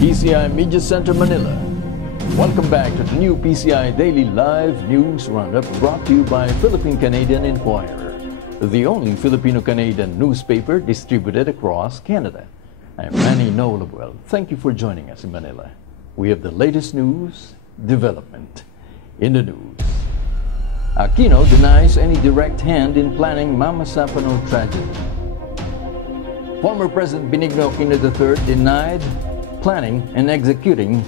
PCI Media Center, Manila. Welcome back to the new PCI Daily Live News Roundup brought to you by Philippine-Canadian Inquirer, the only Filipino-Canadian newspaper distributed across Canada. I'm Manny Noelabel. Thank you for joining us in Manila. We have the latest news, development in the news. Aquino denies any direct hand in planning Mamasapano tragedy. Former President Benigno Aquino III denied planning and executing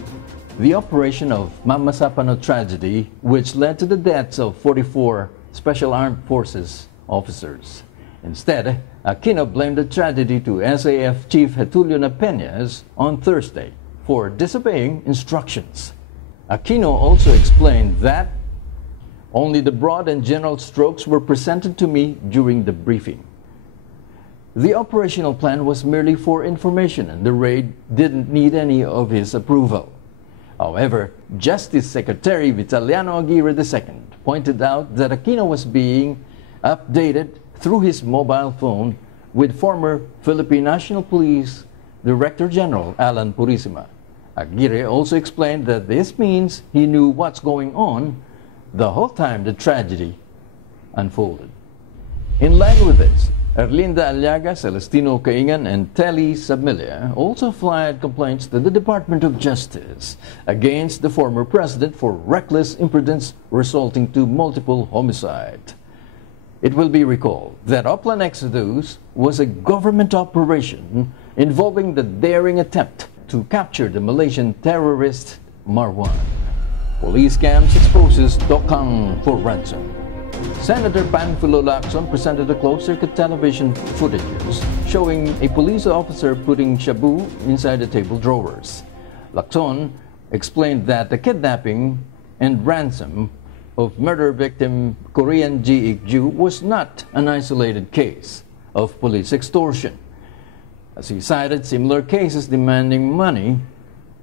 the operation of Mamasapano tragedy, which led to the deaths of 44 Special Armed Forces officers. Instead, Aquino blamed the tragedy to SAF Chief Getulio Peñas on Thursday for disobeying instructions. Aquino also explained that only the broad and general strokes were presented to me during the briefing. The operational plan was merely for information, and the raid didn't need any of his approval. However, Justice Secretary Vitaliano Aguirre II pointed out that Aquino was being updated through his mobile phone with former Philippine National Police Director General Alan Purisima. Aguirre also explained that this means he knew what's going on the whole time the tragedy unfolded. In line with this, Erlinda Aliaga, Celestino Caingan, and Telly Sabmilia also filed complaints to the Department of Justice against the former president for reckless imprudence resulting to multiple homicides. It will be recalled that Oplan Exodus was a government operation involving the daring attempt to capture the Malaysian terrorist Marwan. Police camps exposes Tokhang-For-Ransom. Senator Panfilo Lacson presented a closed-circuit television footages showing a police officer putting shabu inside the table drawers. Lacson explained that the kidnapping and ransom of murder victim Korean G. Ik-ju was not an isolated case of police extortion, as he cited similar cases demanding money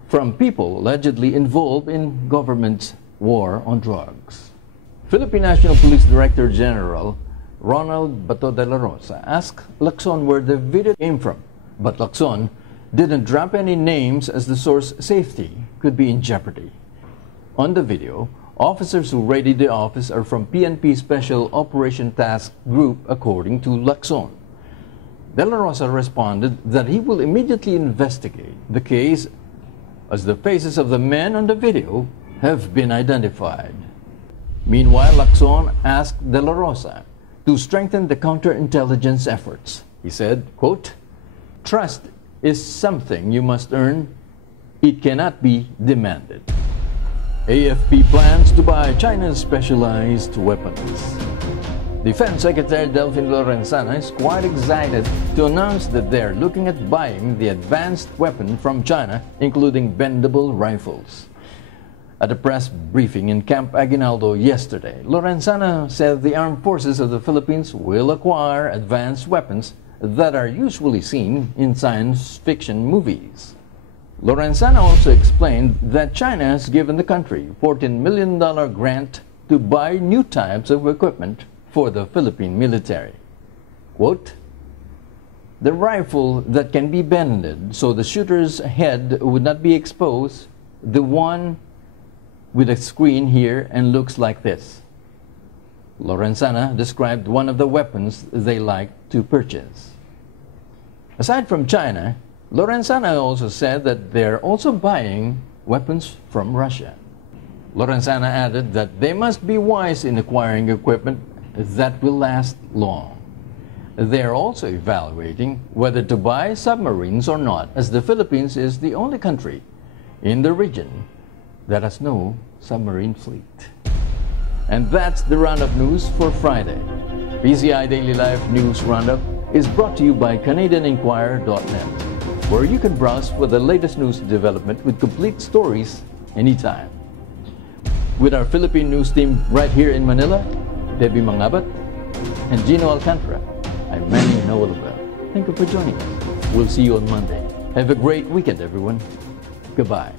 from people allegedly involved in government's war on drugs. Philippine National Police Director General Ronald Bato de la Rosa asked Lacson where the video came from, but Lacson didn't drop any names as the source safety could be in jeopardy. On the video, officers who raided the office are from PNP Special Operation Task Group, according to Lacson. De la Rosa responded that he will immediately investigate the case as the faces of the men on the video have been identified. Meanwhile, Lacson asked De La Rosa to strengthen the counterintelligence efforts. He said, quote, "Trust is something you must earn. It cannot be demanded." AFP plans to buy China's specialized weapons. Defense Secretary Delfin Lorenzana is quite excited to announce that they're looking at buying the advanced weapon from China, including bendable rifles. At a press briefing in Camp Aguinaldo yesterday, Lorenzana said the armed forces of the Philippines will acquire advanced weapons that are usually seen in science fiction movies. Lorenzana also explained that China has given the country a $14 million grant to buy new types of equipment for the Philippine military. Quote, "The rifle that can be bended so the shooter's head would not be exposed, the one with a screen here and looks like this." Lorenzana described one of the weapons they like to purchase. Aside from China, Lorenzana also said that they're also buying weapons from Russia. Lorenzana added that they must be wise in acquiring equipment that will last long. They're also evaluating whether to buy submarines or not, as the Philippines is the only country in the region that has no submarine fleet. And that's the Roundup News for Friday. PCI Daily Live News Roundup is brought to you by CanadianInquirer.net, where you can browse for the latest news development with complete stories anytime. With our Philippine news team right here in Manila, Debbie Mangabat and Gino Alcantara, I'm Manny Noelabel. Thank you for joining us. We'll see you on Monday. Have a great weekend, everyone. Goodbye.